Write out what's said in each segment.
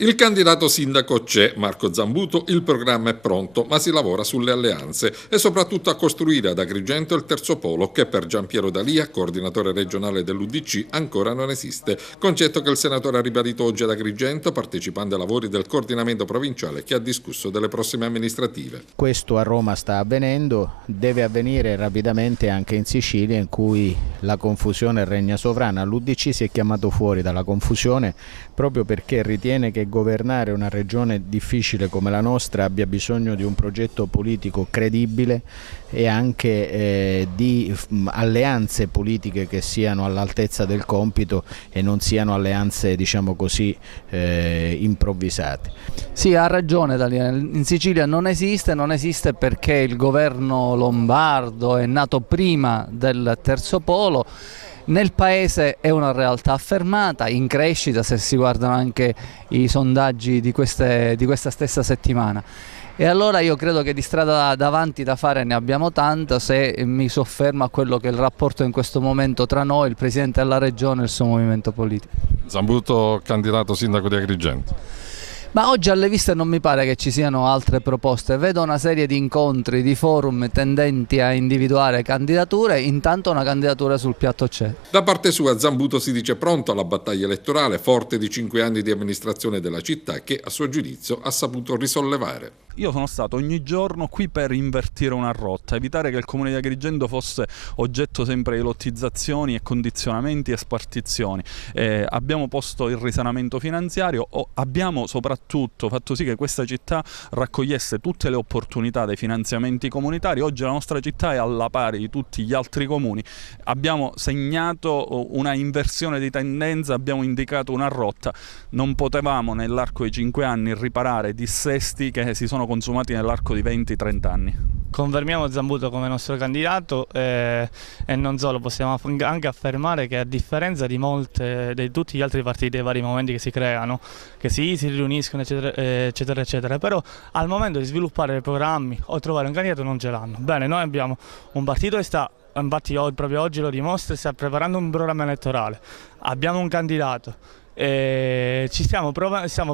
Il candidato sindaco c'è, Marco Zambuto, il programma è pronto, ma si lavora sulle alleanze e soprattutto a costruire ad Agrigento il terzo polo che per Giampiero D'Alia, coordinatore regionale dell'UDC, ancora non esiste, concetto che il senatore ha ribadito oggi ad Agrigento partecipando ai lavori del coordinamento provinciale che ha discusso delle prossime amministrative. Questo a Roma sta avvenendo, deve avvenire rapidamente anche in Sicilia in cui la confusione regna sovrana. L'UDC si è chiamato fuori dalla confusione proprio perché ritiene che governare una regione difficile come la nostra abbia bisogno di un progetto politico credibile e anche di alleanze politiche che siano all'altezza del compito e non siano alleanze, diciamo così, improvvisate. Sì, ha ragione Daniele, in Sicilia non esiste perché il governo lombardo è nato prima del terzo polo. Nel paese è una realtà affermata, in crescita se si guardano anche i sondaggi di questa stessa settimana. E allora io credo che di strada davanti da fare ne abbiamo tanta se mi soffermo a quello che è il rapporto in questo momento tra noi, il Presidente della Regione e il suo movimento politico. Zambuto, candidato sindaco di Agrigento. Ma oggi alle viste non mi pare che ci siano altre proposte, vedo una serie di incontri, di forum tendenti a individuare candidature, intanto una candidatura sul piatto c'è. Da parte sua Zambuto si dice pronto alla battaglia elettorale, forte di 5 anni di amministrazione della città che a suo giudizio ha saputo risollevare. Io sono stato ogni giorno qui per invertire una rotta, evitare che il comune di Agrigento fosse oggetto sempre di lottizzazioni e condizionamenti e spartizioni. Abbiamo posto il risanamento finanziario, abbiamo soprattutto fatto sì che questa città raccogliesse tutte le opportunità dei finanziamenti comunitari. Oggi la nostra città è alla pari di tutti gli altri comuni. Abbiamo segnato una inversione di tendenza, abbiamo indicato una rotta. Non potevamo nell'arco di 5 anni riparare dissesti che si sono consumati nell'arco di 20-30 anni. Confermiamo Zambuto come nostro candidato e non solo, possiamo anche affermare che a differenza di tutti gli altri partiti e vari momenti che si creano, che si riuniscono eccetera eccetera, però al momento di sviluppare i programmi o trovare un candidato non ce l'hanno. Bene, noi abbiamo un partito che sta, infatti proprio oggi lo dimostra, sta preparando un programma elettorale, abbiamo un candidato. Stiamo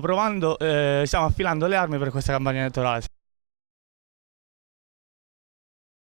affilando le armi per questa campagna elettorale.